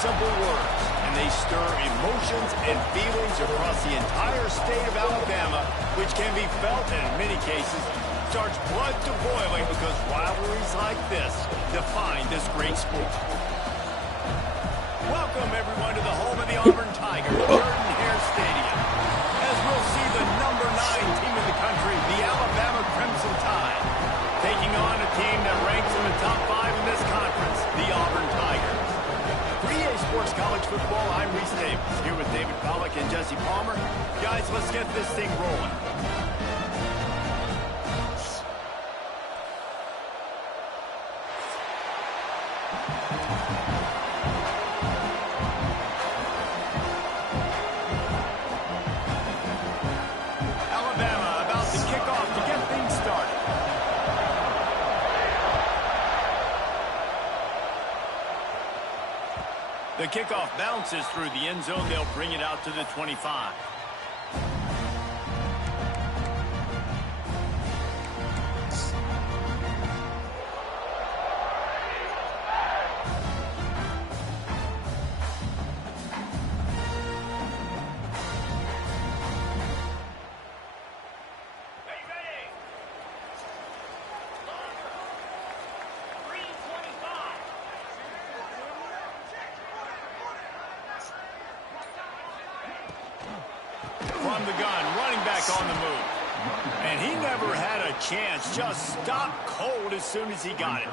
Simple words, and they stir emotions and feelings across the entire state of Alabama, which can be felt and in many cases starts blood to boiling because rivalries like this define this great sport. Welcome everyone to the home of the Auburn Tigers, Jordan-Hare Stadium, as we'll see the number 9 team in the country, the Alabama Crimson Tide, taking on a team that ranks in the top 5 in this conference, the Auburn Tigers. For EA Sports College Football, I'm Reese Davis, here with David Pollack and Jesse Palmer. Guys, let's get this thing rolling. Alabama about to kick off to get things started. The kickoff bounces through the end zone. They'll bring it out to the 25. From the gun, running back on the move. And he never had a chance, just stopped cold as soon as he got it.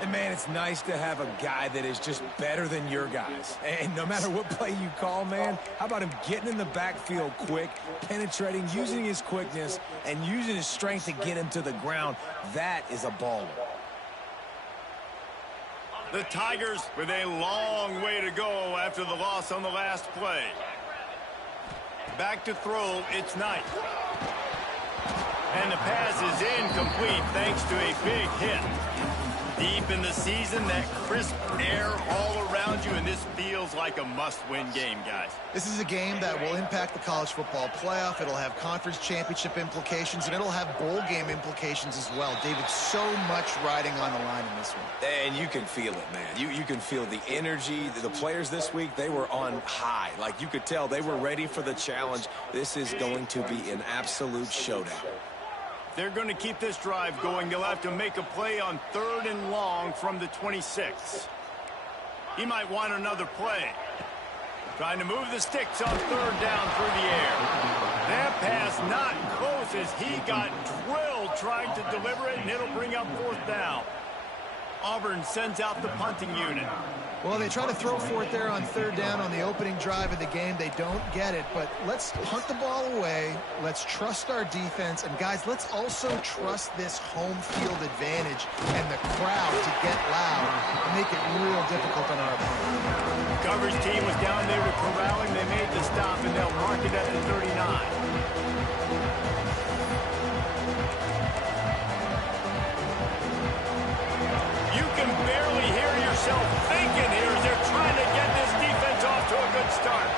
And, man, it's nice to have a guy that is just better than your guys. And no matter what play you call, man, how about him getting in the backfield quick, penetrating, using his quickness, and using his strength to get him to the ground. That is a baller. The Tigers with a long way to go after the loss on the last play. Back to throw, it's Knight. And the pass is incomplete thanks to a big hit. Deep in the season, that crisp air all around you, and this feels like a must-win game, guys. This is a game that will impact the college football playoff. It'll have conference championship implications, and it'll have bowl game implications as well. David, so much riding on the line in this one. And you can feel it, man. You can feel the energy. The players this week, they were on high. Like, you could tell they were ready for the challenge. This is going to be an absolute showdown. They're going to keep this drive going. They'll have to make a play on 3rd and long from the 26. He might want another play. Trying to move the sticks on 3rd down through the air. That pass not close as he got drilled trying to deliver it, and it'll bring up 4th down. Auburn sends out the punting unit. Well, they try to throw for it there on 3rd down on the opening drive of the game. They don't get it, but let's punt the ball away. Let's trust our defense. And, guys, let's also trust this home field advantage and the crowd to get loud and make it real difficult on our opponent. Coverage team was down. They were corralling. They made the stop, and they'll mark it at the 39. Barely hear yourself thinking here as they're trying to get this defense off to a good start.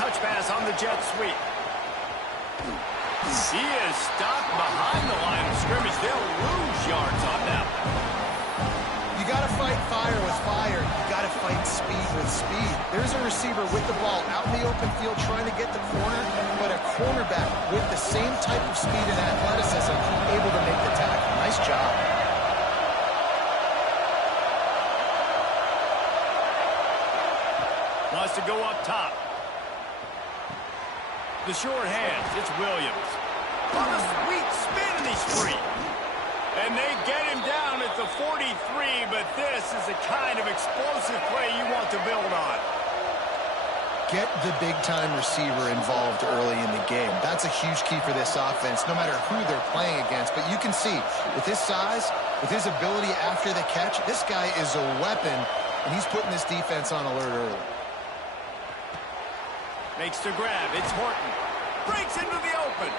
Touch pass on the jet sweep. He is stopped behind the line of scrimmage. They'll lose yards on that one. You got to fight fire with fire. You got to fight speed with speed. There's a receiver with the ball out in the open field trying to get the corner, but a cornerback with the same type of speed and athleticism able to make the tackle. Nice job. Wants to go up top. The short hands, it's Williams. On a sweet spin, and he's free. And they get him down at the 43, but this is the kind of explosive play you want to build on. Get the big-time receiver involved early in the game. That's a huge key for this offense, no matter who they're playing against. But you can see, with his size, with his ability after the catch, this guy is a weapon, and he's putting this defense on alert early. Makes the grab. It's Horton. Breaks into the open.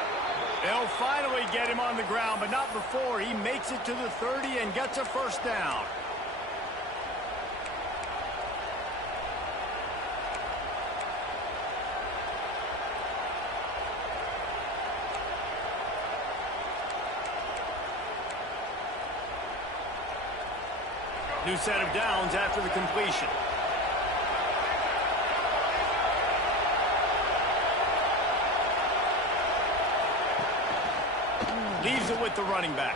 They'll finally get him on the ground, but not before he makes it to the 30 and gets a first down. New set of downs after the completion. Leaves it with the running back.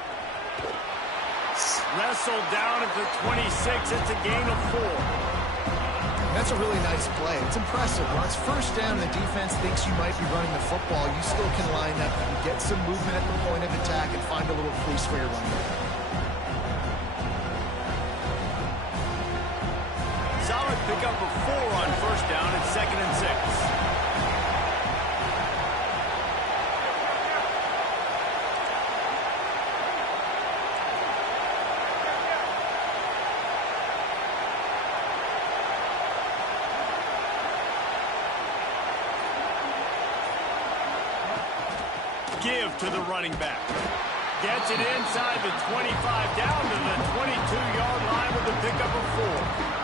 Wrestled down at the 26. It's a gain of 4. That's a really nice play. It's impressive. When it's first down and the defense thinks you might be running the football, you still can line up and get some movement at the point of attack and find a little crease for your running back. Solid pickup of 4 on first down at 2nd and 6. Give to the running back. Gets it inside the 25, down to the 22-yard line with a pickup of 4.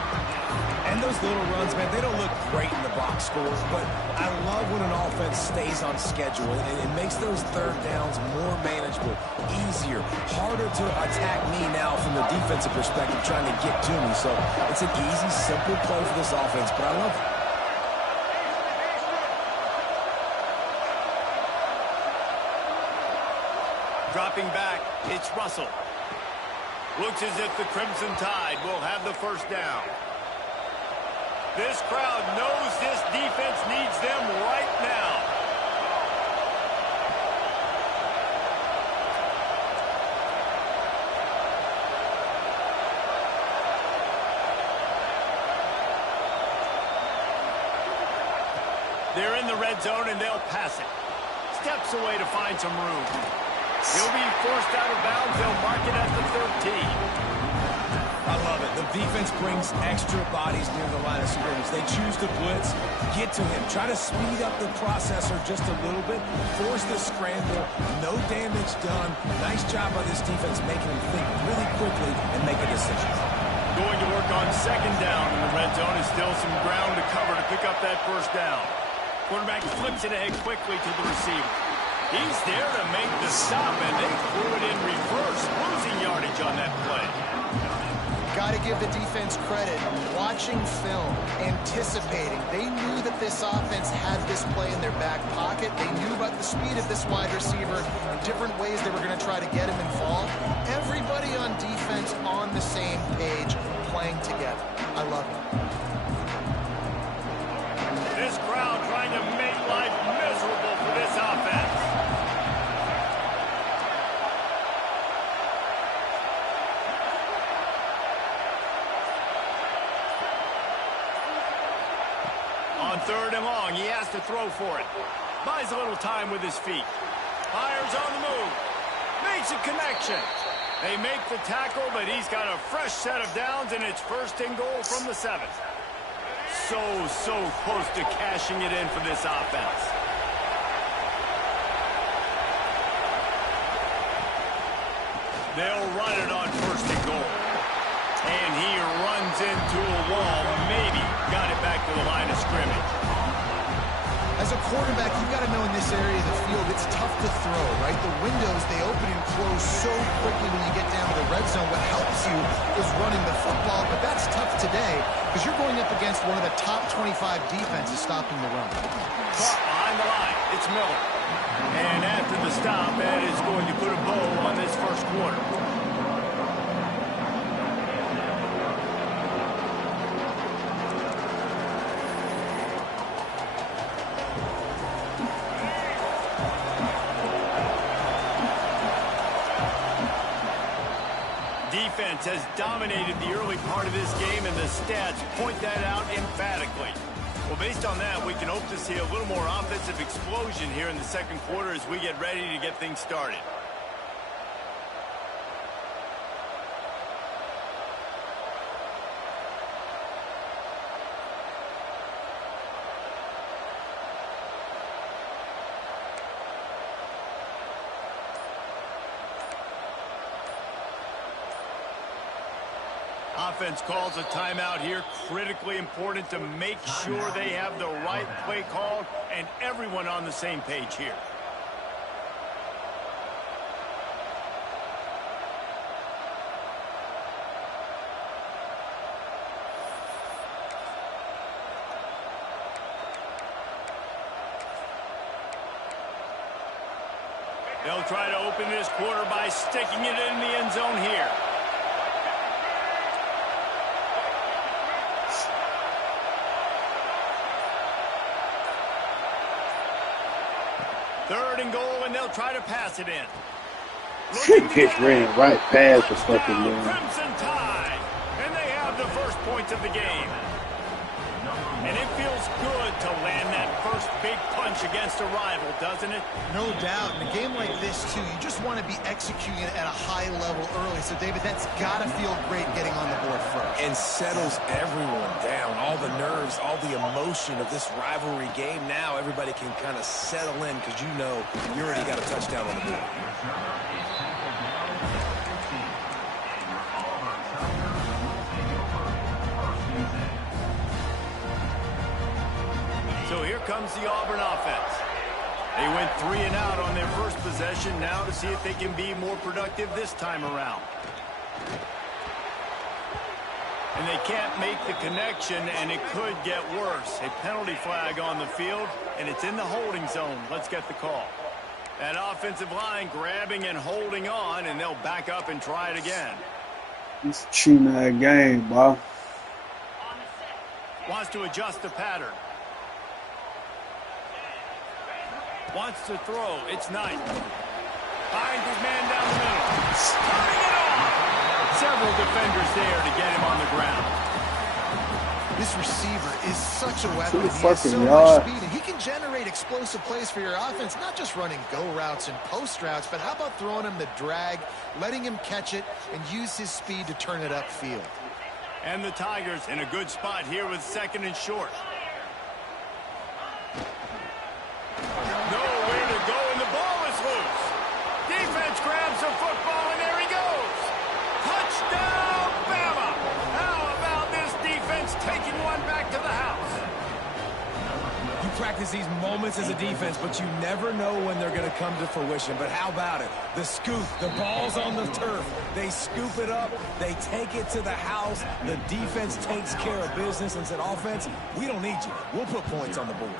And those little runs, man, they don't look great in the box scores, but I love when an offense stays on schedule. It makes those third downs more manageable, easier, harder to attack me now from the defensive perspective trying to get to me. So it's an easy, simple play for this offense, but I love it. Dropping back, it's Russell. Looks as if the Crimson Tide will have the first down. This crowd knows this defense needs them right now. They're in the red zone and they'll pass it. Steps away to find some room. He'll be forced out of bounds. They'll mark it at the 13. I love it. The defense brings extra bodies near the line of scrimmage. They choose to blitz, get to him, try to speed up the processor just a little bit, force the scramble, no damage done. Nice job by this defense making him think really quickly and make a decision. Going to work on 2nd down in the red zone is still some ground to cover to pick up that first down. Quarterback flips it ahead quickly to the receiver. He's there to make the stop, and they threw it in reverse, losing yardage on that play. Got to give the defense credit. Watching film, anticipating. They knew that this offense had this play in their back pocket. They knew about the speed of this wide receiver and different ways they were going to try to get him involved. Everybody on defense on the same page, playing together. I love it. This crowd trying to make life miserable for this offense. On 3rd and long, he has to throw for it. Buys a little time with his feet. Fires on the move. Makes a connection. They make the tackle, but he's got a fresh set of downs, and it's 1st and goal from the 7. So close to cashing it in for this offense. They'll run it on 1st and goal. And he runs into a wall. Maybe got it back to the line of scrimmage. As a quarterback, you've got to know in this area of the field, it's tough to throw, right? The windows, they open and close so quickly when you get down to the red zone. What helps you is running the football, but that's tough today because you're going up against one of the top 25 defenses stopping the run. Caught behind the line. It's Miller. And after the stop, that is going to put a bow on this first quarter. Defense has dominated the early part of this game, and the stats point that out emphatically. Well, based on that, we can hope to see a little more offensive explosion here in the second quarter as we get ready to get things started. Offense calls a timeout here. Critically important to make sure they have the right play called and everyone on the same page here. They'll try to open this quarter by sticking it in the end zone here. Third and goal, and they'll try to pass it in. Shit pitch ran right past the fucking man. Crimson Tide, and they have the first points of the game. And it feels good to land that first big punch against a rival, doesn't it? No doubt. In a game like this, too, you just want to be executing it at a high level early. So, David, that's got to feel great getting on the board first. And settles everyone down. All the nerves, all the emotion of this rivalry game. Now everybody can kind of settle in because you know you already got a touchdown on the board. So here comes the Auburn offense. They went 3 and out on their first possession. Now to see if they can be more productive this time around. And they can't make the connection, and it could get worse. A penalty flag on the field, and it's in the holding zone. Let's get the call. That offensive line grabbing and holding on, and they'll back up and try it again. It's a cheating game, boy. Wants to adjust the pattern. Wants to throw. It's Knight. Finds his man down the middle. Turning it off. Several defenders there to get him on the ground. This receiver is such a weapon. He has so much speed, and he can generate explosive plays for your offense, not just running go routes and post routes, but how about throwing him the drag, letting him catch it, and use his speed to turn it upfield. And the Tigers in a good spot here with 2nd and short. Nowhere to go, and the ball is loose. Defense grabs the football, and there he goes. Touchdown, Bama! How about this defense taking one back to the house? You practice these moments as a defense, but you never know when they're going to come to fruition. But how about it? The scoop, the ball's on the turf. They scoop it up. They take it to the house. The defense takes care of business and said, offense, we don't need you. We'll put points on the board.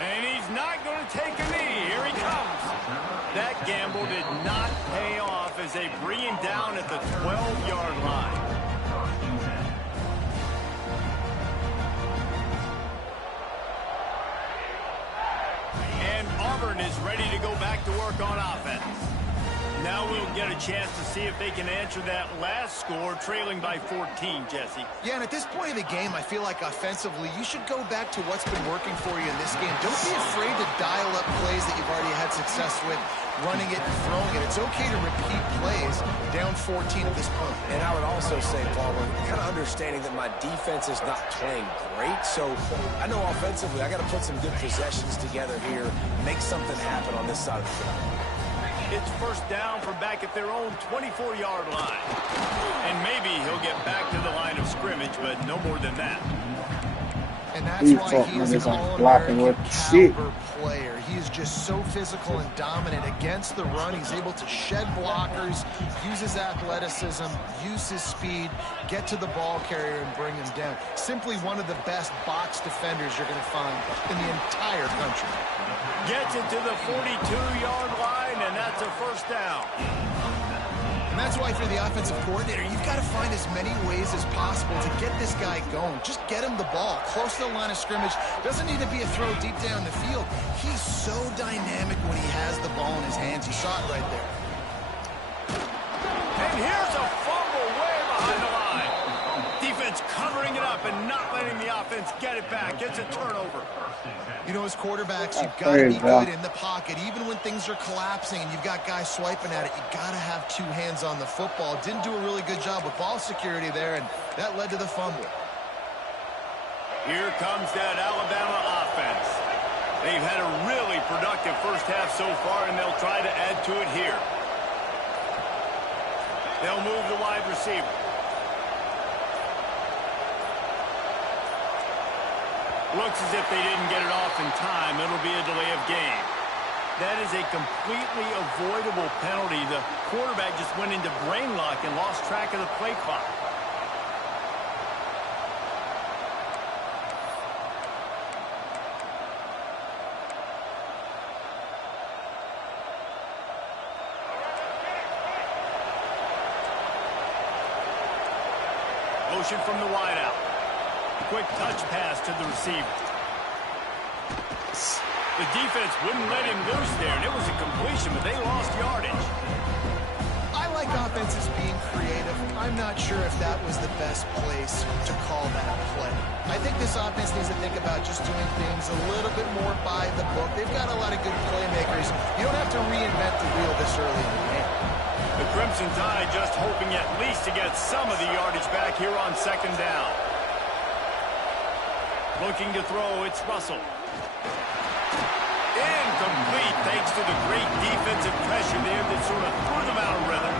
And he's not going to take a knee. Here he comes. That gamble did not pay off as they bring him down at the 12-yard line. And Auburn is ready to go back to work on offense. Now we'll get a chance to see if they can answer that last score, trailing by 14, Jesse. Yeah, and at this point of the game, I feel like offensively, you should go back to what's been working for you in this game. Don't be afraid to dial up plays that you've already had success with, running it and throwing it. It's okay to repeat plays down 14 at this point. And I would also say, Palmer, kind of understanding that my defense is not playing great, so I know offensively I got to put some good possessions together here, make something happen on this side of the field. It's first down from back at their own 24-yard line. And maybe he'll get back to the line of scrimmage, but no more than that. And that's why he's an all-American caliber player. He is just so physical and dominant against the run. He's able to shed blockers, use his athleticism, use his speed, get to the ball carrier and bring him down. Simply one of the best box defenders you're going to find in the entire country. Gets it to the 42-yard line, and that's a first down. And that's why, for the offensive coordinator, you've got to find as many ways as possible to get this guy going. Just get him the ball close to the line of scrimmage. Doesn't need to be a throw deep down the field. He's so dynamic when he has the ball in his hands. You saw it right there. And here's a fumble way behind the line. Defense covering it up and not letting the offense get it back. Gets a turnover. You know, as quarterbacks, you've got to be good in the pocket. Even when things are collapsing and you've got guys swiping at it, you've got to have two hands on the football. Didn't do a really good job with ball security there, and that led to the fumble. Here comes that Alabama offense. They've had a really productive first half so far, and they'll try to add to it here. They'll move the wide receiver. Looks as if they didn't get it off in time. It'll be a delay of game. That is a completely avoidable penalty. The quarterback just went into brain lock and lost track of the play clock. Motion from the wideout. Quick touch pass to the receiver. The defense wouldn't let him loose there, and it was a completion, but they lost yardage. I like offenses being creative. I'm not sure if that was the best place to call that play. I think this offense needs to think about just doing things a little bit more by the book. They've got a lot of good playmakers. You don't have to reinvent the wheel this early in the game. The Crimson Tide just hoping at least to get some of the yardage back here on second down. Looking to throw, it's Russell. Incomplete thanks to the great defensive pressure there that sort of threw them out of rhythm.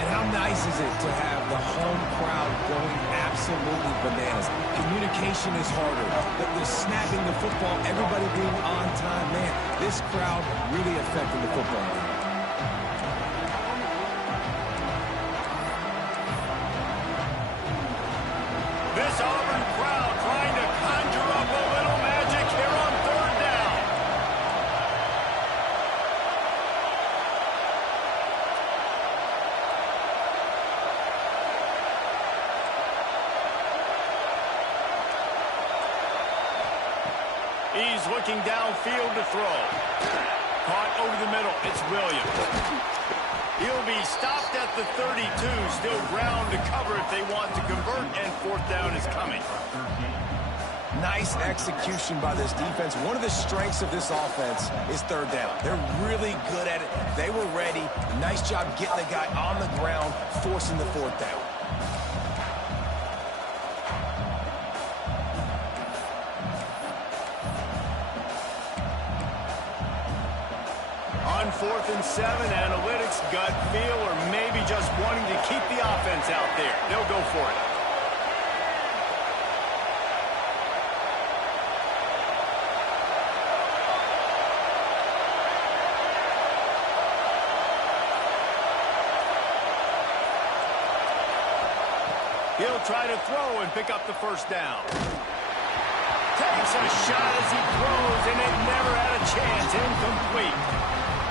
And how nice is it to have the home crowd going absolutely bananas? Communication is harder. The snapping the football, everybody being on time. Man, this crowd really affecting the football game. This Auburn crowd trying to conjure up a little magic here on third down. He's looking downfield to throw. Caught over the middle. It's Williams. He'll be stopped at the 32. Still ground to cover if they want to convert, and fourth down is coming. Nice execution by this defense. One of the strengths of this offense is third down. They're really good at it. They were ready. Nice job getting the guy on the ground, forcing the fourth down. On 4th and 7, analytics, gut feel, or maybe just wanting to keep the offense out there. They'll go for it. He'll try to throw and pick up the first down. Takes a shot as he throws, and it never had a chance. Incomplete.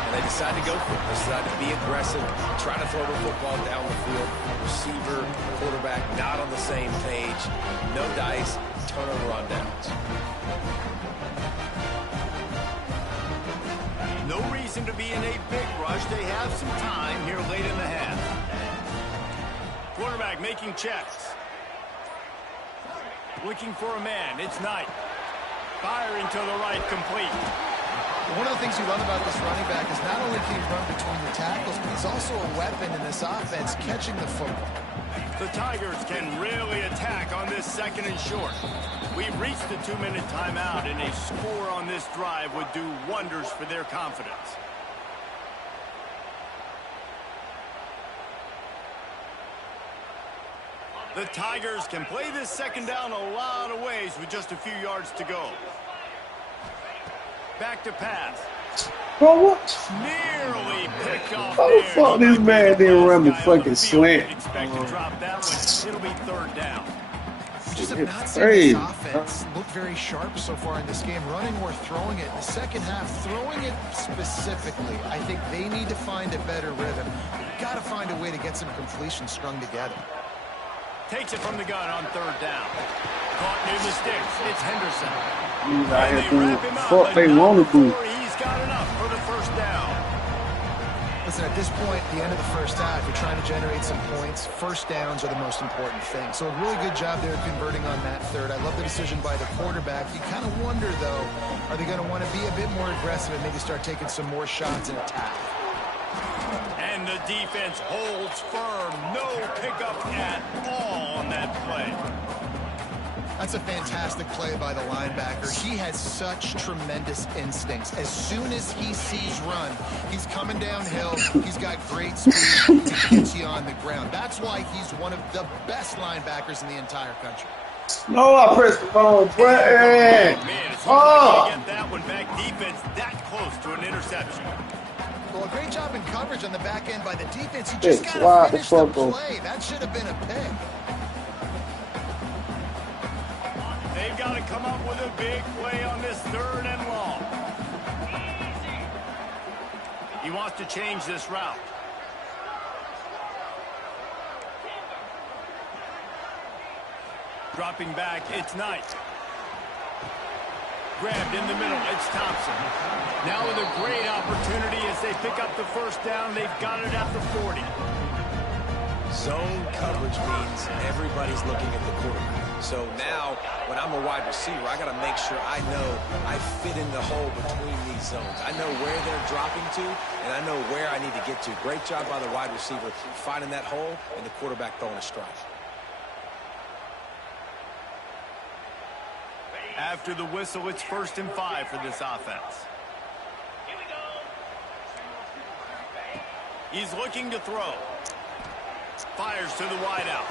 And they decide to go for it. They decide to be aggressive, try to throw the football down the field. Receiver, quarterback, not on the same page. No dice, turnover on downs. No reason to be in a big rush. They have some time here late in the half. Quarterback making checks. Looking for a man. It's Knight. Firing to the right, complete. One of the things you love about this running back is not only can he run between the tackles, but he's also a weapon in this offense, catching the football. The Tigers can really attack on this second and short. We've reached the 2-minute timeout, and a score on this drive would do wonders for their confidence. The Tigers can play this second down a lot of ways with just a few yards to go. Back to pass. Bro, what? Nearly picked off. How the fuck this man didn't run the fucking slant? Expect to drop that one. It'll be third down. We just have not seen this offense look very sharp so far in this game, running or throwing it. In the second half, throwing it specifically, I think they need to find a better rhythm. They've got to find a way to get some completions strung together. Takes it from the gun on third down. Caught near the sticks. It's Henderson. He's out here doing fuck they want to do. He's got enough for the first down. Listen, at this point, the end of the first half, you're trying to generate some points. First downs are the most important thing. So a really good job there converting on that third. I love the decision by the quarterback. You kind of wonder, though, are they going to want to be a bit more aggressive and maybe start taking some more shots and attack? And the defense holds firm. No pickup at all on that play. That's a fantastic play by the linebacker. He has such tremendous instincts. As soon as he sees run, he's coming downhill. He's got great speed. He gets you on the ground. That's why he's one of the best linebackers in the entire country. No, I pressed the phone. Man, it's hard to get that one back. Defense that close to an interception. Well, a great job in coverage on the back end by the defense. You just got to finish the play. That should have been a pick. They've got to come up with a big play on this 3rd and long. He wants to change this route. Dropping back, it's Knight. Grabbed in the middle, it's Thompson. Now with a great opportunity as they pick up the 1st down. They've got it at the 40. Zone coverage means everybody's looking at the quarterback. So now, when I'm a wide receiver, I got to make sure I know I fit in the hole between these zones. I know where they're dropping to, and I know where I need to get to. Great job by the wide receiver finding that hole and the quarterback throwing a strike. After the whistle, it's 1st and 5 for this offense. He's looking to throw. Fires to the wideout.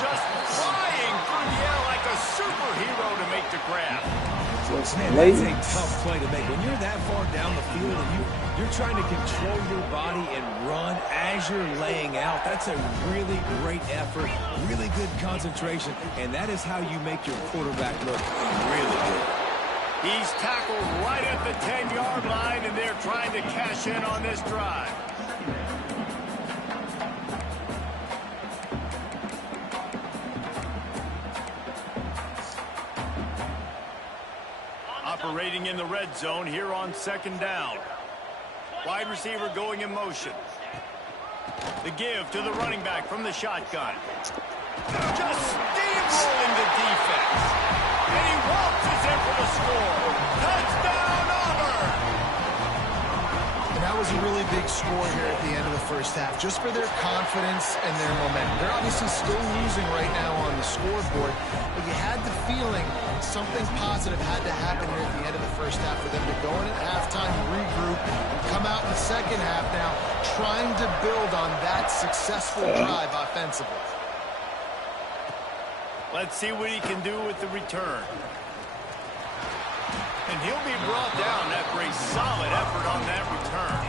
Just flying through the air like a superhero to make the grab. Man, that's a tough play to make. When you're that far down the field and you're trying to control your body and run as you're laying out, that's a really great effort, really good concentration, and that is how you make your quarterback look really good. He's tackled right at the 10-yard line, and they're trying to cash in on this drive. Operating in the red zone here on 2nd down. Wide receiver going in motion. The give to the running back from the shotgun. Just steamrolling the defense. And he waltzes in for the score. Touchdown, Auburn! And that was a really big score here at the end of the 1st half, just for their confidence and their momentum. They're obviously still losing right now on the scoreboard, but you had the feeling something positive had to happen here at the end of the 1st half for them to go in at halftime, regroup, and come out in the 2nd half now trying to build on that successful drive offensively. Let's see what he can do with the return. And he'll be brought down after a solid effort on that return.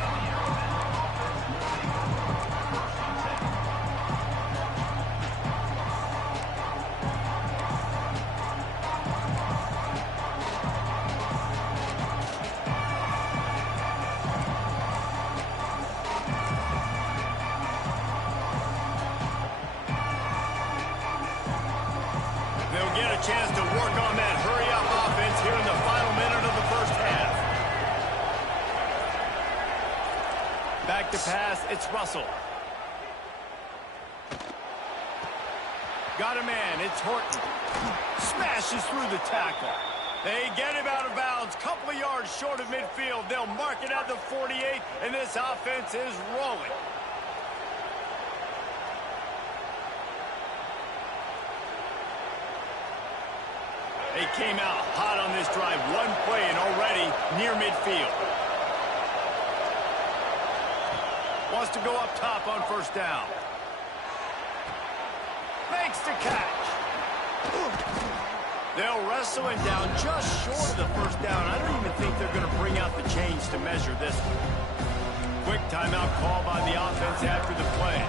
They'll get a chance to work on that hurry-up offense here in the final minute of the 1st half. Back to pass, it's Russell. Got a man, it's Horton. Smashes through the tackle. They get him out of bounds, couple of yards short of midfield. They'll mark it at the 48, and this offense is rolling. They came out hot on this drive. One play and already near midfield. Wants to go up top on 1st down. Makes the catch. They'll wrestle him down just short of the 1st down. I don't even think they're going to bring out the chains to measure this one. Quick timeout call by the offense after the play.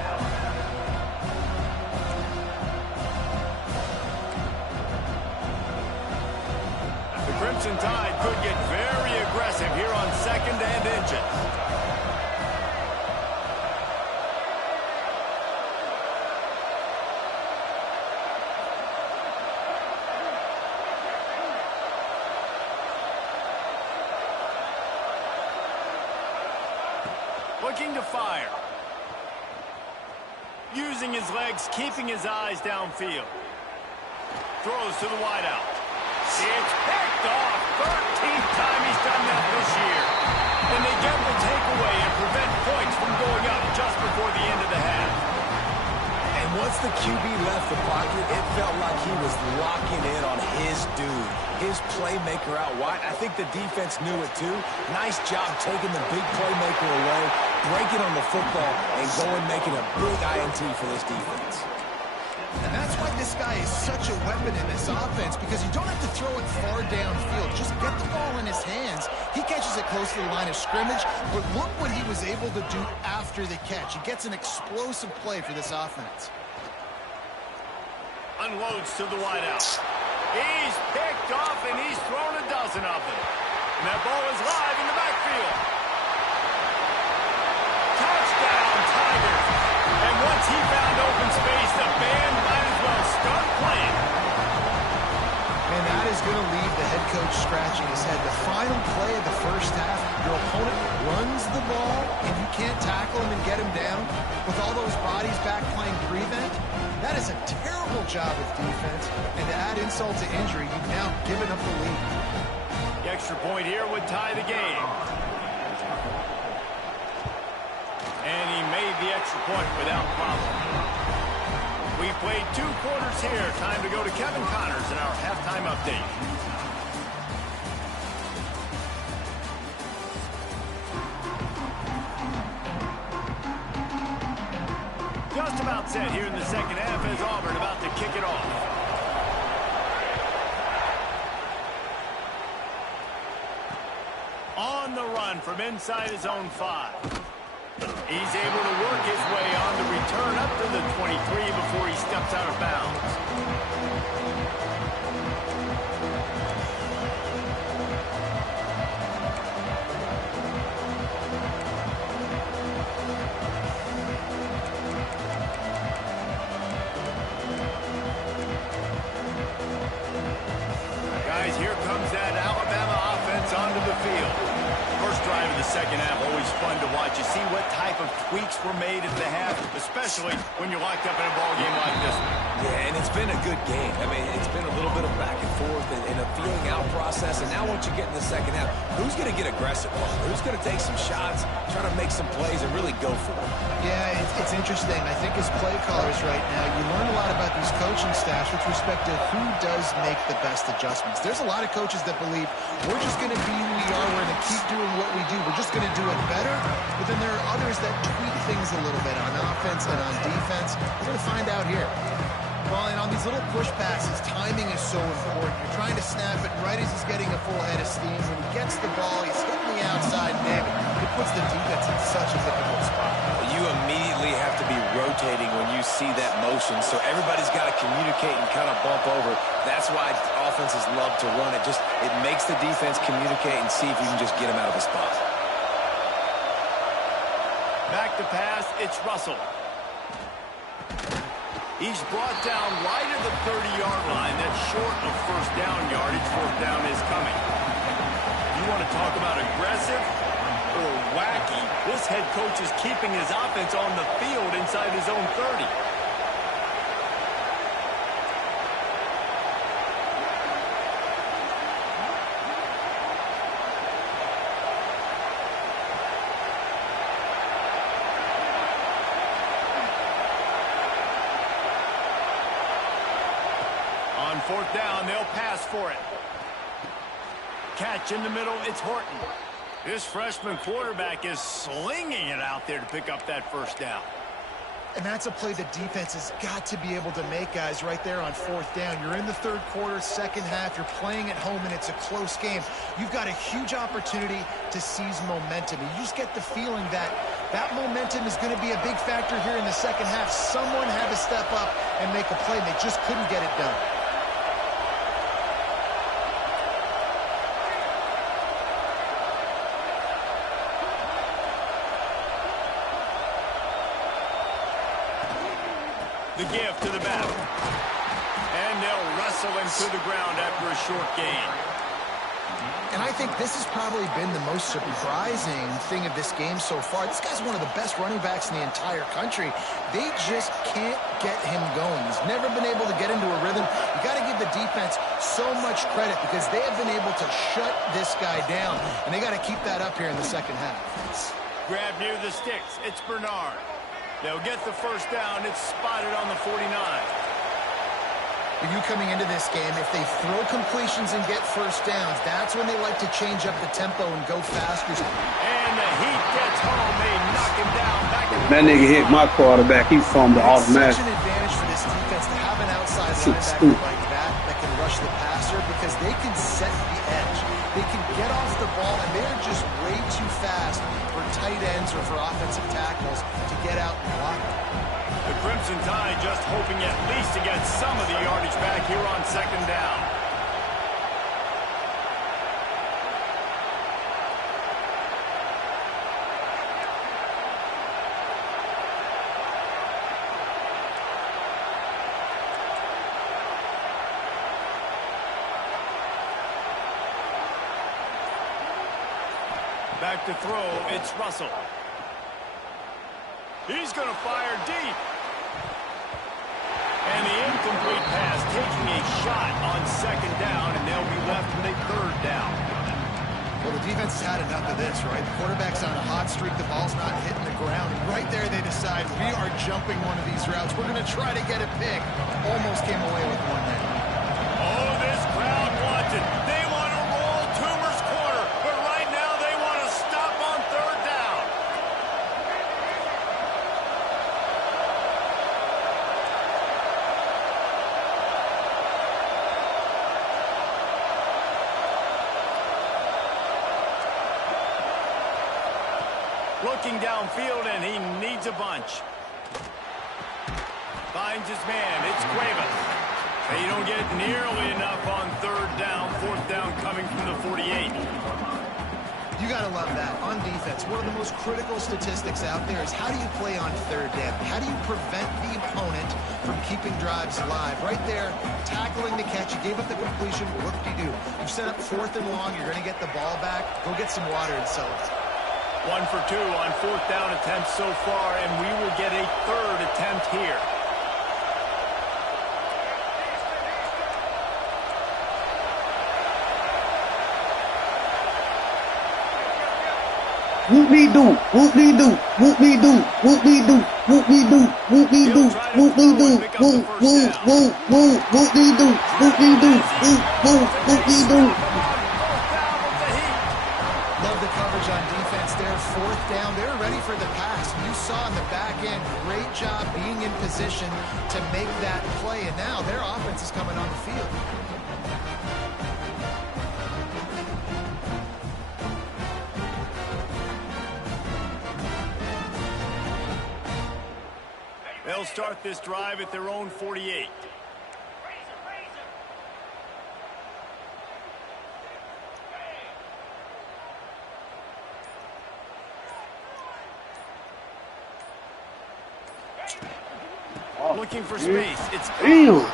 Crimson Tide could get very aggressive here on 2nd and inches. Looking to fire. Using his legs, keeping his eyes downfield. Throws to the wideout. It's picked off. 13th time he's done that this year. And they get the takeaway and prevent points from going up just before the end of the half. And Once the QB left the pocket, it felt like he was locking in on his dude, his playmaker out wide. I think the defense knew it too. Nice job taking the big playmaker away, breaking on the football, and going making a big INT for this defense. And that's why this guy is such a weapon in this offense, because you don't have to throw it far downfield. Just get the ball in his hands. He catches it close to the line of scrimmage, but look what he was able to do after the catch. He gets an explosive play for this offense. Unloads to the wideout. He's picked off, and he's thrown a dozen of them. And that ball is live in the backfield. Touchdown, Tigers. And once he found open space, the band might as well start playing. And that is going to leave the head coach scratching his head. The final play of the first half, your opponent runs the ball, and you can't tackle him and get him down with all those bodies back playing prevent. That is a terrible job of defense. And to add insult to injury, you've now given up the lead. The extra point here would tie the game. And he made the extra point without problem. We played 2 quarters here. Time to go to Kevin Connors in our halftime update. Just about set here in the second half as Auburn about to kick it off. On the run from inside his own 5. He's able to work his way on the return up to the 23 before he steps out of bounds. Guys, here comes that Alabama offense onto the field. First drive of the second half, always fun to watch. You see what type of tweaks were made at the half, especially when you're locked up in a ball game like this one. Yeah, and it's been a good game. I mean, it's been a little bit of back and forth and a feeling out process. And now once you get in the second half, who's going to get aggressive? Who's going to take some shots, try to make some plays, and really go for it? Yeah, it's interesting. I think as play callers right now, you learn a lot about these coaching staffs with respect to who does make the best adjustments. There's a lot of coaches that believe we're just going to be who we are. We're going to keep doing what we do. We're just going to do it better. But then there are others that tweak things a little bit on offense and on defense. We're going to find out here. Well, and on these little push passes, timing is so important. You're trying to snap it right as he's getting a full head of steam. When he gets the ball, he's hitting the outside. Damn it puts the defense in such a difficult spot. You immediately have to be rotating when you see that motion, so everybody's got to communicate and kind of bump over. That's why offenses love to run it. It makes the defense communicate and see if you can just get him out of the spot. Back to pass, it's Russell. He's brought down right at the 30-yard line. That's short of first down yardage. Fourth down is coming. You want to talk about aggressive or wacky? This head coach is keeping his offense on the field inside his own 30. On fourth down, they'll pass for it. Catch in the middle, it's Horton. This freshman quarterback is slinging it out there to pick up that first down. And that's a play the defense has got to be able to make, guys, right there on fourth down. You're in the third quarter, second half. You're playing at home, and it's a close game. You've got a huge opportunity to seize momentum. You just get the feeling that that momentum is going to be a big factor here in the second half. Someone had to step up and make a play, and they just couldn't get it done. The give to the back. And they'll wrestle him to the ground after a short gain. And I think this has probably been the most surprising thing of this game so far. This guy's one of the best running backs in the entire country. They just can't get him going. He's never been able to get into a rhythm. You got to give the defense so much credit because they have been able to shut this guy down. And they got to keep that up here in the second half. Grab near the sticks. It's Bernard. They'll get the first down. It's spotted on the 49. For you coming into this game, if they throw completions and get first downs, that's when they like to change up the tempo and go faster. And the heat gets home. They knock him down. Back in That nigga hit my quarterback. He fumbled automatic. It's such an advantage for this defense to have an outside linebacker like that can rush the passer because they can set the edge. They can get off the ball, and they're just way too fast for tight ends or for offensive tackles to get out and block them. The Crimson Tide just hoping at least to get some of the yardage back here on second down. Back to throw, it's Russell. He's going to fire deep. And the incomplete pass taking a shot on second down, and they'll be left with a third down. Well, the defense has had enough of this, right? The quarterback's on a hot streak. The ball's not hitting the ground. And right there, they decide, we are jumping one of these routes. We're going to try to get a pick. Almost came away with one there. Oh, this crowd wants it. They want to roll Toomer's corner, but right now they want to stop on third down. Looking downfield, and he needs a bunch. Finds his man. It's Cuevas. And you don't get nearly enough on third down. Fourth down coming from the 48. You got to love that. On defense, one of the most critical statistics out there is how do you play on third down? How do you prevent the opponent from keeping drives alive? Right there, tackling the catch. You gave up the completion. What do you do? You set up fourth and long. You're going to get the ball back. Go get some water and sell it. 1 for 2 on fourth down attempts so far, and we will get a third attempt here. Whoop-dee-doo, whoop-dee-doo, whoop-dee-doo, whoop-dee-doo, whoop-dee-doo, whoop-dee-doo, whoop-dee-doo, whoop-dee-doo, whoop-dee-doo, whoop-dee-doo. Love the coverage on defense there. Fourth down. They're ready for the pass. You saw in the back end, great job being in position to make that play. And now their offense is coming on the field. They'll start this drive at their own 48. Looking for space. It's Damn.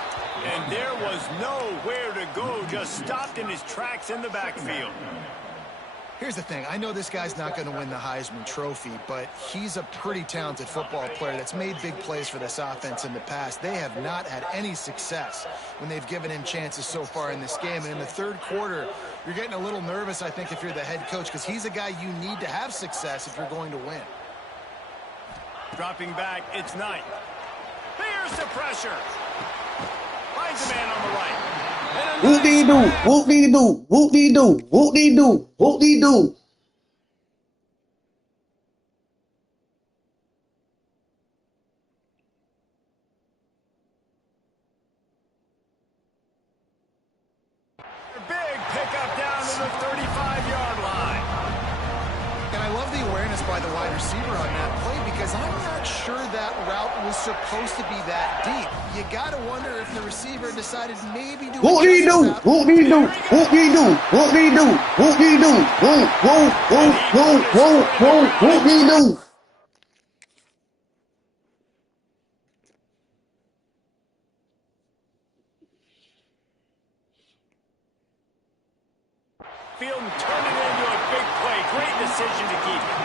and there was nowhere to go. Just stopped in his tracks in the backfield. Here's the thing. I know this guy's not going to win the Heisman Trophy, but he's a pretty talented football player that's made big plays for this offense in the past. They have not had any success when they've given him chances so far in this game. And in the third quarter, you're getting a little nervous, I think, if you're the head coach, because he's a guy you need to have success if you're going to win. Dropping back, it's Knight. Here's the pressure. Finds a man on the right. Whoop-dee-doo, whoop-dee-doo, whoop-dee-doo, whoop-dee-doo, whoop-dee-doo. Big pickup down to the 35-yard line. And I love the awareness by the wide receiver on that play because I'm not sure that route was supposed to be that deep. You got to wonder if the receiver decided maybe to Whoop-dee-doo, whoop-dee-doo, whoop-dee-doo, whoop-dee-doo, whoop-dee-doo, whoop, whoop, whoop, whoop, whoop, whoop, whoop-dee-doo. Field and turn it into a big play. Great decision to keep it.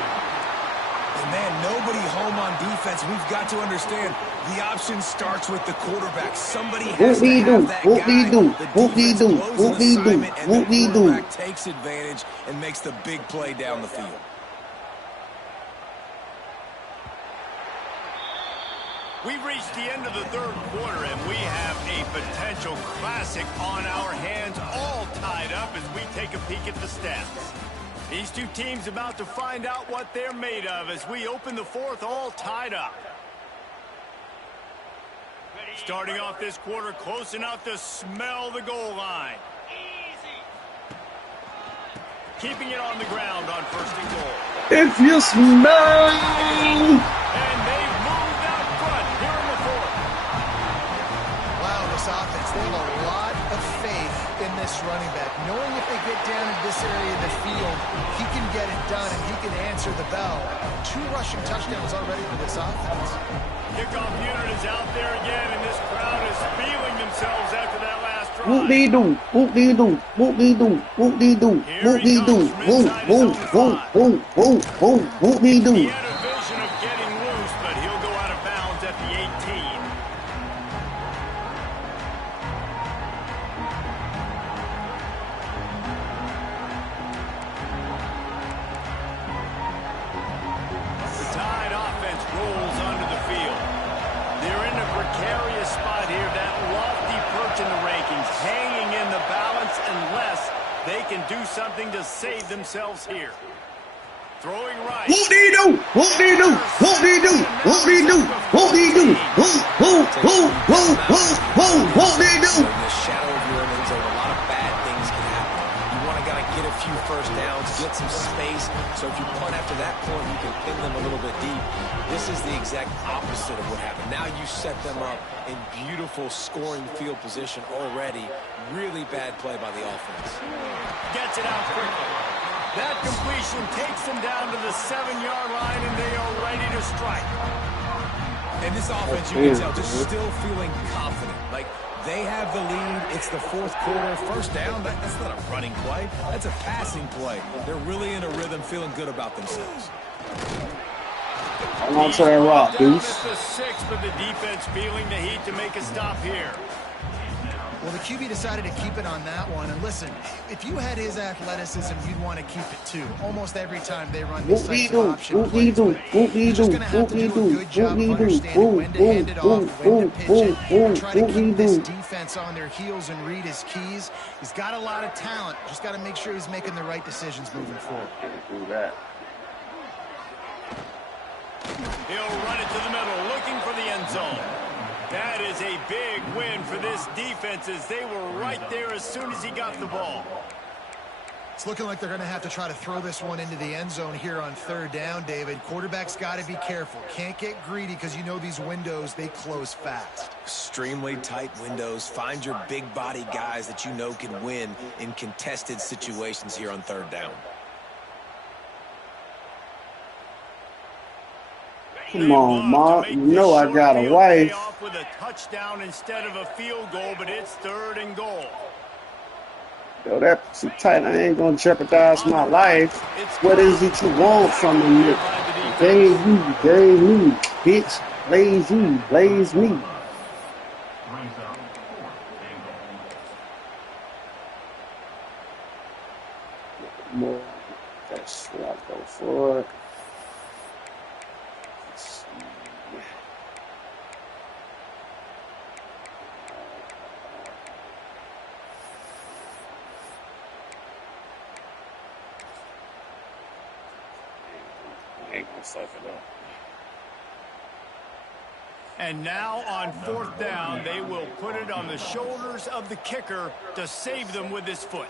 And man, nobody home on defense. We've got to understand the option starts with the quarterback. Somebody has to have that guy. The defense blows an assignment, and the quarterback takes advantage and makes the big play down the field. We've reached the end of the third quarter, and we have a potential classic on our hands, all tied up as we take a peek at the stats. These two teams about to find out what they're made of as we open the fourth, all tied up. Starting off this quarter close enough to smell the goal line. Keeping it on the ground on first and goal. If you smell. And they've moved out front here in the fourth. Wow, this offense, they have a lot of faith in this running back. Knowing if they get down in this area of the field, he can get it done and he can answer the bell. 2 rushing touchdowns already for this offense. Kickoff unit is out there again, and this crowd is feeling themselves after that last drive. Whoop dee doo, whoop dee doo, whoop dee doo, whoop dee doo, whoop dee doo, whoop, whoop, whoop, whoop, whoop, whoop, whoop dee He doo. had a vision of getting loose, but he'll go out of bounds at the 18. The Tide offense rolls onto the field. They're in a precarious spot here, that lofty perch in the rankings, hanging in the balance unless they can do something to save themselves here. Throwing right. Whoop dee doo, whoop dee doo, whoop dee doo, whoop dee doo, whoop dee doo, whoop, whoop, whoop, whoop, whoop, whoop, whoop dee doo. In the shadow of your end zone, a lot of bad things can happen. You want to get a few first downs, get some space, so if you punt after that point, you can pin them a little bit deep. This is the exact opposite of what happened. Now you set them up in beautiful scoring field position already. Really bad play by the offense. Gets it out quickly. That completion takes them down to the 7-yard line, and they are ready to strike. And this offense, you can tell, just still feeling confident. Like, they have the lead. It's the fourth quarter. First down, that's not a running play. That's a passing play. They're really in a rhythm, feeling good about themselves. I'm on to that rock, Down Deuce. at the 6, but the defense feeling the heat to make a stop here. Well, the QB decided to keep it on that one. And listen, if you had his athleticism, you'd want to keep it too. Almost every time they run these types of option plays. You're just going to have to do a good job of understanding when to hand it off, when to pitch it, and try to keep this defense on their heels and read his keys. He's got a lot of talent. Just got to make sure he's making the right decisions moving forward. Do that. He'll run it to the middle, looking for the end zone. That is a big win for this defense as they were right there as soon as he got the ball. It's looking like they're going to have to try to throw this one into the end zone here on third down, David. Quarterback's got to be careful. Can't get greedy because you know these windows, they close fast. Extremely tight windows. Find your big body guys that you know can win in contested situations here on third down. Come on, Ma. You know I got a wife. With a touchdown instead of a field goal, but it's third and goal. Yo, that's too tight. I ain't gonna jeopardize my life. What is it you want from me? Gave you, gave me, bitch. Blaze you, blaze me. More. That's what I go for. And now on fourth down, they will put it on the shoulders of the kicker to save them with his foot.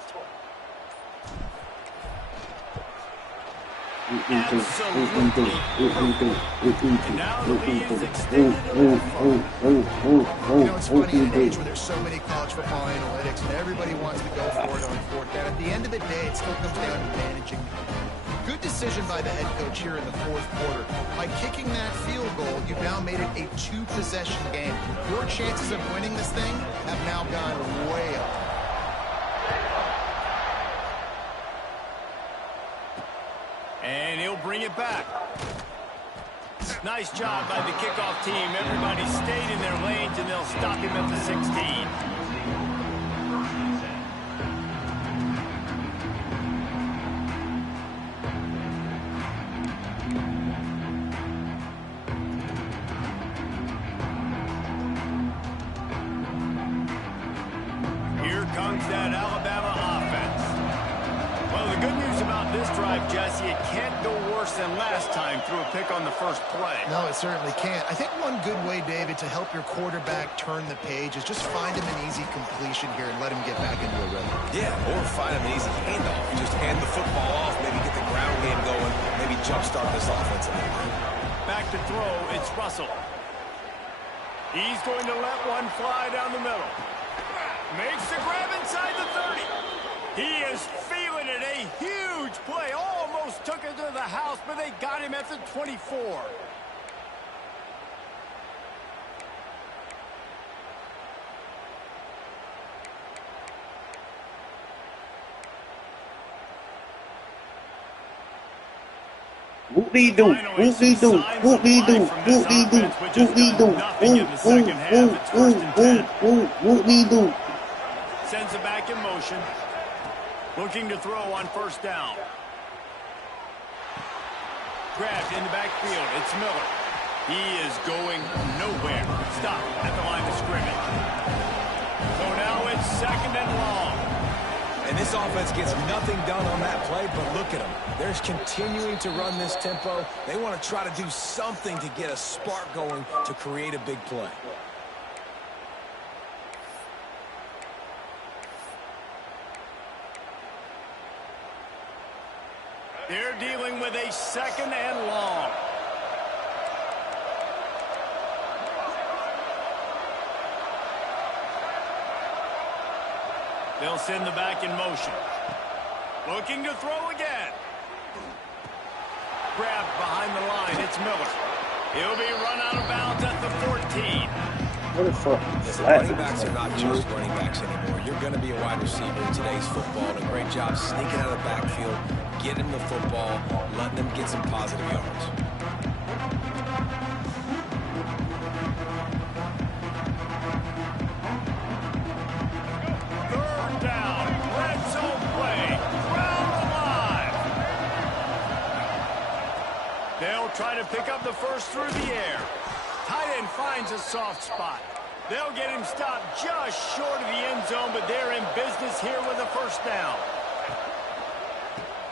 Absolutely. And now the lead is extended a little further. You know, it's funny in an age where there's so many college football analytics and everybody wants to go for it on fourth down. At the end of the day, it still comes down to managing. Good decision by the head coach here in the fourth quarter. By kicking that field goal, you've now made it a 2-possession game. Your chances of winning this thing have now gone way up. And he'll bring it back. Nice job by the kickoff team. Everybody stayed in their lanes, and they'll stop him at the 16. go worse than last time through a pick on the first play. No, it certainly can't. I think one good way, David, to help your quarterback turn the page is just find him an easy completion here and let him get back into a rhythm. Yeah, or find him an easy handoff. Just hand the football off, maybe get the ground game going, maybe jumpstart this offense a little bit. Back to throw, it's Russell. He's going to let one fly down the middle. Makes the grab inside the 30. He is feeling it. A huge play. Almost took it to the house, but they got him at the 24. Whoop-dee-doo, whoop-dee-doo, whoop-dee-doo, whoop-dee-doo, whoop-dee-doo, whoop-dee-doo. Sends it back in motion. Looking to throw on first down. Grabbed in the backfield. It's Miller. He is going nowhere. Stop at the line of scrimmage. So now it's second and long. And this offense gets nothing done on that play, but look at them. They're continuing to run this tempo. They want to try to do something to get a spark going to create a big play. They're dealing with a second and long. They'll send the back in motion. Looking to throw again. Grabbed behind the line. It's Miller. He'll be run out of bounds at the 14. What the fuck? Running backs are not just running backs anymore. You're going to be a wide receiver in today's football. And a great job sneaking out of the backfield, getting him the football, letting them get some positive yards. Third down. Red zone play. Crowd alive. They'll try to pick up the first through the air. Tight end finds a soft spot. They'll get him stopped just short of the end zone, but they're in business here with a first down.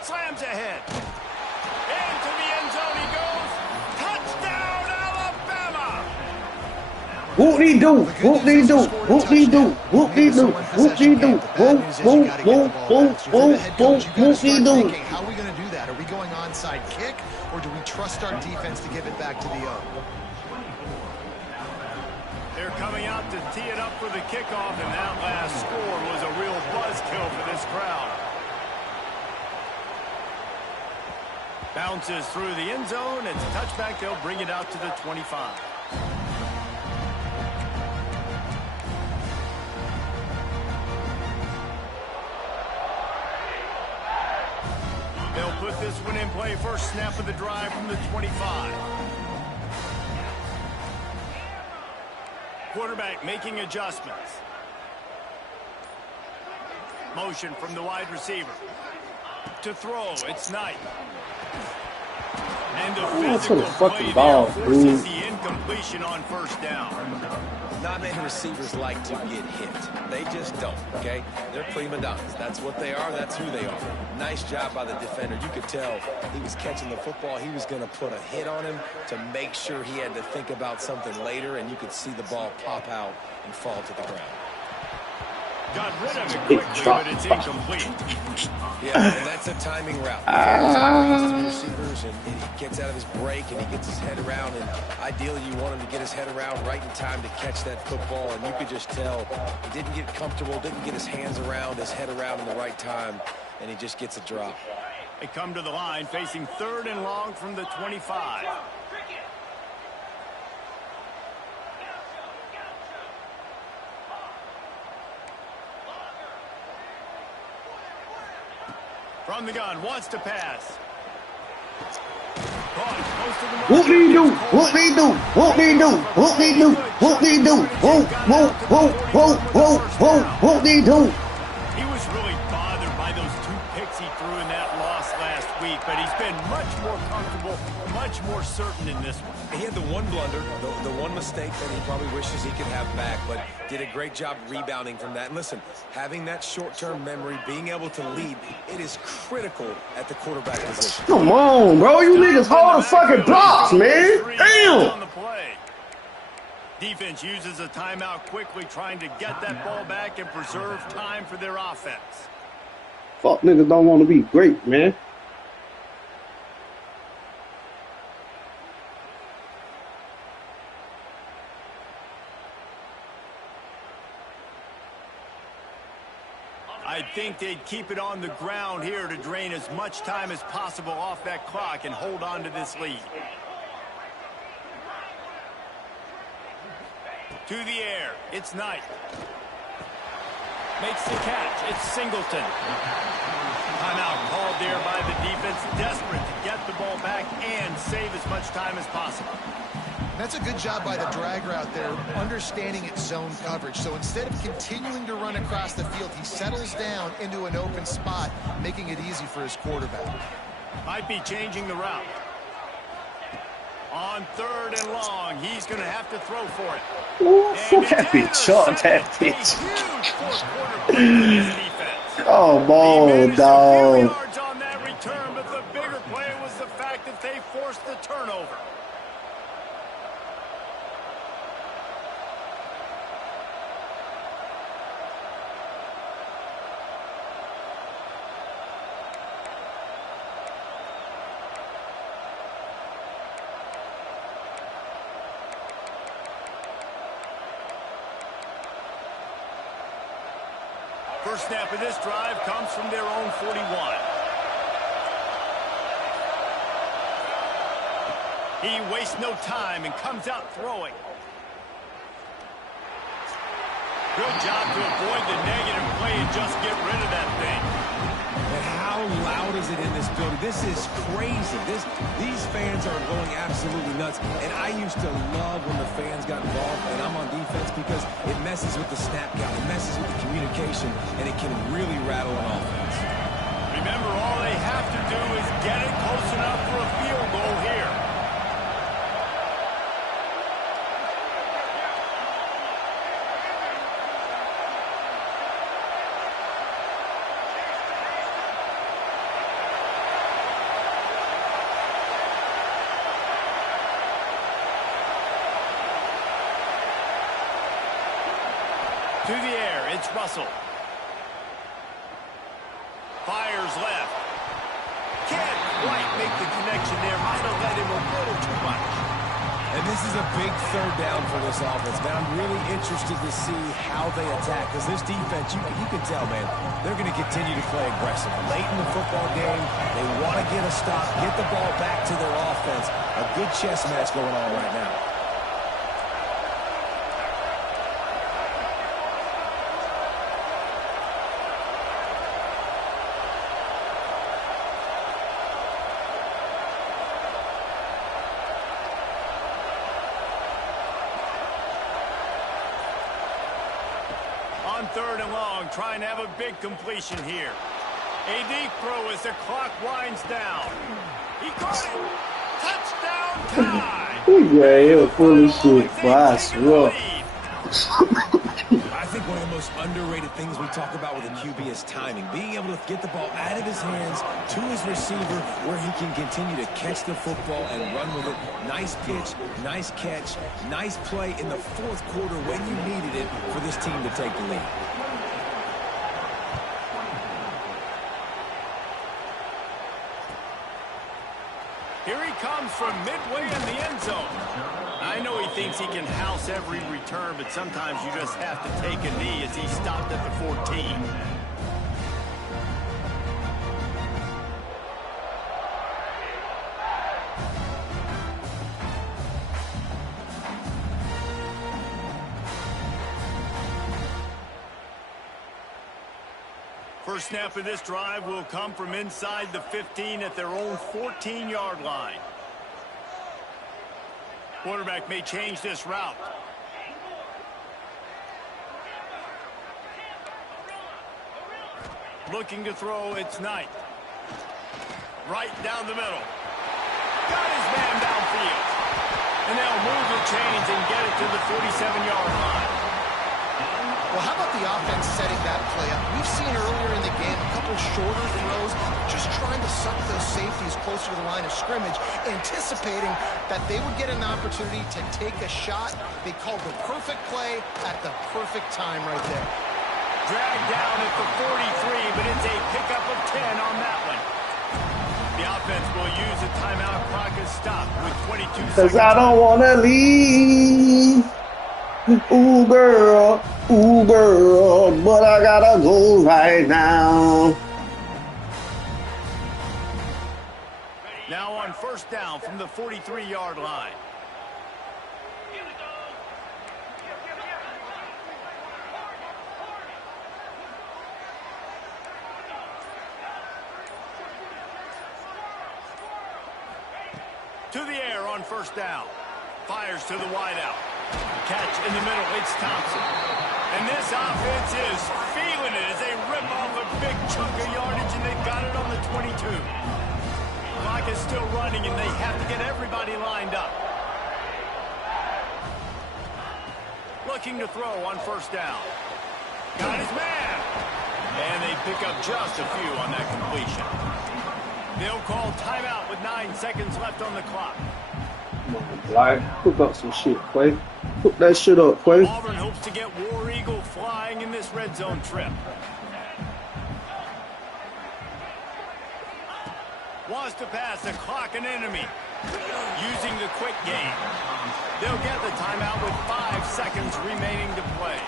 Slams ahead. Into the end zone he goes. Touchdown, Alabama! Whoop-dee-doo, whoop-dee-doo, whoop-dee-doo, whoop-dee-doo, whoop-dee-doo, whoop, whoop, whoop, whoop, whoop, whoop, whoop-dee-doo. How are we going to do that? Are we going onside kick, or do we trust our defense to give it back to the O? They're coming out to tee it up for the kickoff, and that last score was a real buzzkill for this crowd. Bounces through the end zone. It's a touchback. They'll bring it out to the 25. They'll put this one in play. First snap of the drive from the 25. Quarterback making adjustments. Motion from the wide receiver. To throw, it's Knight. And the physical play there forces the incompletion on first down. Not many receivers like to get hit. They just don't, okay? They're prima donnas. That's what they are. That's who they are. Nice job by the defender. You could tell he was catching the football. He was going to put a hit on him to make sure he had to think about something later, and you could see the ball pop out and fall to the ground. Got rid of it quickly, but it's incomplete. Yeah, and that's a timing route. The receivers, and he gets out of his break, and he gets his head around, and ideally you want him to get his head around right in time to catch that football, and you could just tell he didn't get comfortable, didn't get his hands around, his head around in the right time, and he just gets a drop. They come to the line facing third and long from the 25. From the gun, wants to pass. Whoop-dee-doo, whoop-dee-doo, whoop-dee-doo, whoop-dee-doo, whoop-dee-doo, whoop, whoop, whoop, whoop, whoop, whoop, whoop-dee-doo. He was really bothered by those two picks he threw in that loss last week, but he's been much more comfortable, much much more certain in this one. He had the one blunder, the one mistake that he probably wishes he could have back, but did a great job rebounding from that. And listen, having that short-term memory, being able to lead, it is critical at the quarterback position. Come on, bro. You niggas hold the fucking blocks, man. Damn. Defense uses a timeout quickly, trying to get that ball back and preserve time for their offense. Fuck niggas don't want to be great, man. I think they'd keep it on the ground here to drain as much time as possible off that clock and hold on to this lead. To the air, it's Knight. Makes the catch, it's Singleton. Timeout called there by the defense, desperate to get the ball back and save as much time as possible. That's a good job by the drag route there, understanding its zone coverage. So instead of continuing to run across the field, he settles down into an open spot, making it easy for his quarterback. Might be changing the route. On 3rd and long, he's going to have to throw for it. Ooh, fuck that bitch up, that bitch. Oh, ball, dog. Yards on that return, but the bigger play was the fact that they forced the turnover. First snap of this drive comes from their own 41. He wastes no time and comes out throwing. Good job to avoid the negative play and just get rid of that thing. And how loud is it in this building? This is crazy. These fans are going absolutely nuts. And I used to love when the fans got involved, and I'm on defense, because it messes with the snap count, it messes with the communication, and it can really rattle an offense. Remember, all they have to do is get it close enough for a field goal here. To the air, it's Russell. Fires left. Can't quite make the connection there. Might have let him a little too much. And this is a big 3rd down for this offense, man. I'm really interested to see how they attack, because this defense, you can tell, man, they're going to continue to play aggressive. Late in the football game, they want to get a stop, get the ball back to their offense. A good chess match going on right now. On 3rd and long, trying to have a big completion here. A deep throw as the clock winds down. He caught it. Touchdown tie. Yeah, he was full of shit, but I swear. I think one of the most underrated things we talk about with a QB is timing. Being able to get the ball out of his hands to his receiver where he can continue to catch the football and run with it. Nice pitch, nice catch, nice play in the 4th quarter when you needed it for this team to take the lead. Here he comes from midway in the end zone. I know he thinks he can house every return, but sometimes you just have to take a knee as he stopped at the 14. First snap of this drive will come from inside the 15 at their own 14-yard line. Quarterback may change this route. Looking to throw, it's Knight. Right down the middle. Got his man back. And they'll move the chains and get it to the 47-yard line. Well, how about the offense setting that play up? We've seen earlier in the game a couple shorter throws, just trying to suck those safeties closer to the line of scrimmage, anticipating that they would get an opportunity to take a shot. They called the perfect play at the perfect time right there. Dragged down at the 43, but it's a pickup of 10 on that one. The offense will use a timeout. Clock is stopped with 22 seconds. Because I don't want to leave. Ooh, girl, but I gotta go right now. Now on first down from the 43-yard line. To the air on first down. Fires to the wideout. Catch in the middle. It's Thompson. And this offense is feeling it as they rip off a big chunk of yardage, and they've got it on the 22. Clock is still running, and they have to get everybody lined up. Looking to throw on first down. Got his man. And they pick up just a few on that completion. They'll call timeout with 9 seconds left on the clock. Come on, Bly. Hook up some shit, Quay. Hook that shit up, Quay. Auburn hopes to get War Eagle flying in this red zone trip. Wants to pass the clock an enemy. Using the quick game. They'll get the timeout with 5 seconds remaining to play.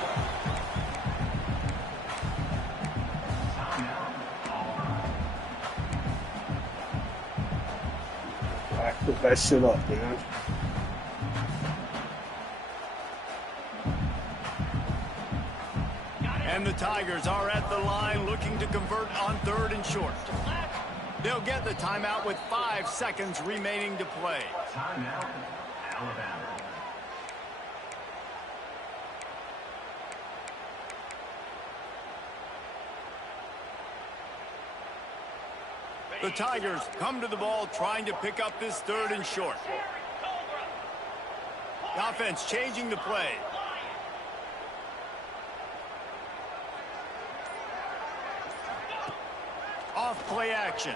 Hook that shit up, man. And the Tigers are at the line looking to convert on 3rd and short. They'll get the timeout with 5 seconds remaining to play. Timeout, Alabama. The Tigers come to the ball trying to pick up this 3rd and short. The offense changing the play. Off play action.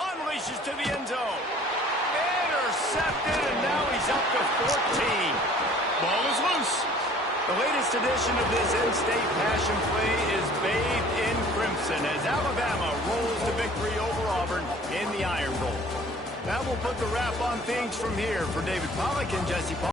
Unleashes to the end zone. Intercepted, and now he's up to 14. Ball is loose. The latest edition of this in-state passion play is bathed in crimson as Alabama rolls to victory over Auburn in the Iron Bowl. That will put the wrap on things from here. For David Pollack and Jesse Paul.